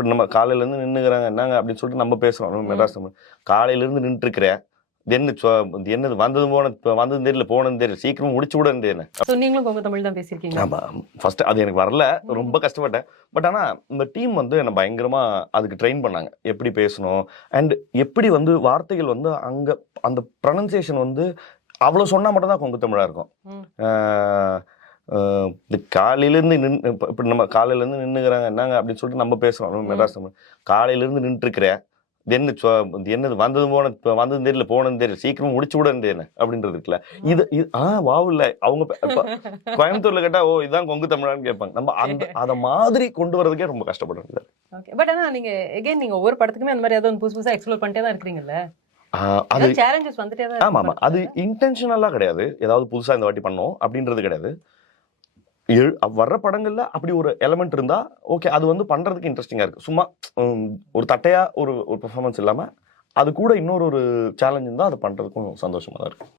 இப்ப நம்ம காலையில இருந்து நின்னுக்கிறாங்க என்னங்க அப்படின்னு சொல்லிட்டு நம்ம பேசுறோம் மெட்ராஸ் காலையில இருந்து நின்று இருக்கிற என்னது வந்தது வந்ததும் தெரியல போனதும் தெரியல சீக்கிரம் முடிச்சு விட என்ன. So, நீங்களும் கொங்கு தமிழ் தான் பேசியிருக்கீங்க. ஆமா ஃபர்ஸ்ட் அது எனக்கு வரல, ரொம்ப கஷ்டப்பட்டேன். பட் ஆனா இந்த டீம் வந்து என்ன பயங்கரமா அதுக்கு ட்ரெயின் பண்ணாங்க, எப்படி பேசணும் அண்ட் எப்படி வந்து வார்த்தைகள் வந்து அங்க அந்த ப்ரொனன்சியேஷன் வந்து அவ்வளவு சொன்னா மட்டும் தான் கொங்கு தமிழா இருக்கும். காலையில இருந்து இப்ப நம்ம காலையில இருந்து நின்னுக்கிறாங்க என்னங்க அப்படின்னு சொல்லிட்டு நம்ம பேசுறோம் மெட்ராஸ் காலையில இருந்து நின்று இருக்கிற என்னது வந்ததும் தெரியல போனதும் தெரியல சீக்கிரம் முடிச்சு விட என்ன அப்படின்றது இருக்குல்ல. இது வாவ் இல்ல அவங்க கோயம்புத்தூர்ல கேட்டா ஓ இதான் கொங்கு தமிழான்னு கேட்பாங்க. நம்ம அந்த அத மாதிரி கொண்டு வரதுக்கே ரொம்ப கஷ்டப்படுறது. பட் ஆனா நீங்க எகைன் நீங்க ஒவ்வொரு படத்துக்குமே அந்த மாதிரி ஏதாவது புதுசு புதுசா எக்ஸ்ப்ளோர் பண்ணிட்டே தான் இருக்கீங்கல்ல. அது சேலஞ்சஸ் வந்துட்டே தான். ஆமா அது இன்டென்ஷனலா கிடையாது, ஏதாவது புதுசா இந்த வாட்டி பண்ணோம் அப்படின்றது கிடையாது. வர்ற படங்கள்ல அப்படி ஒரு எலமெண்ட் இருந்தா ஓகே, அது வந்து பண்றதுக்கு இன்ட்ரெஸ்டிங்கா இருக்கு. சும்மா ஒரு தட்டையா ஒரு பெர்ஃபார்மன்ஸ் இல்லாம அது கூட இன்னொரு சேலஞ்ச் இருந்தா அது பண்றதுக்கும் சந்தோஷமா தான் இருக்கு.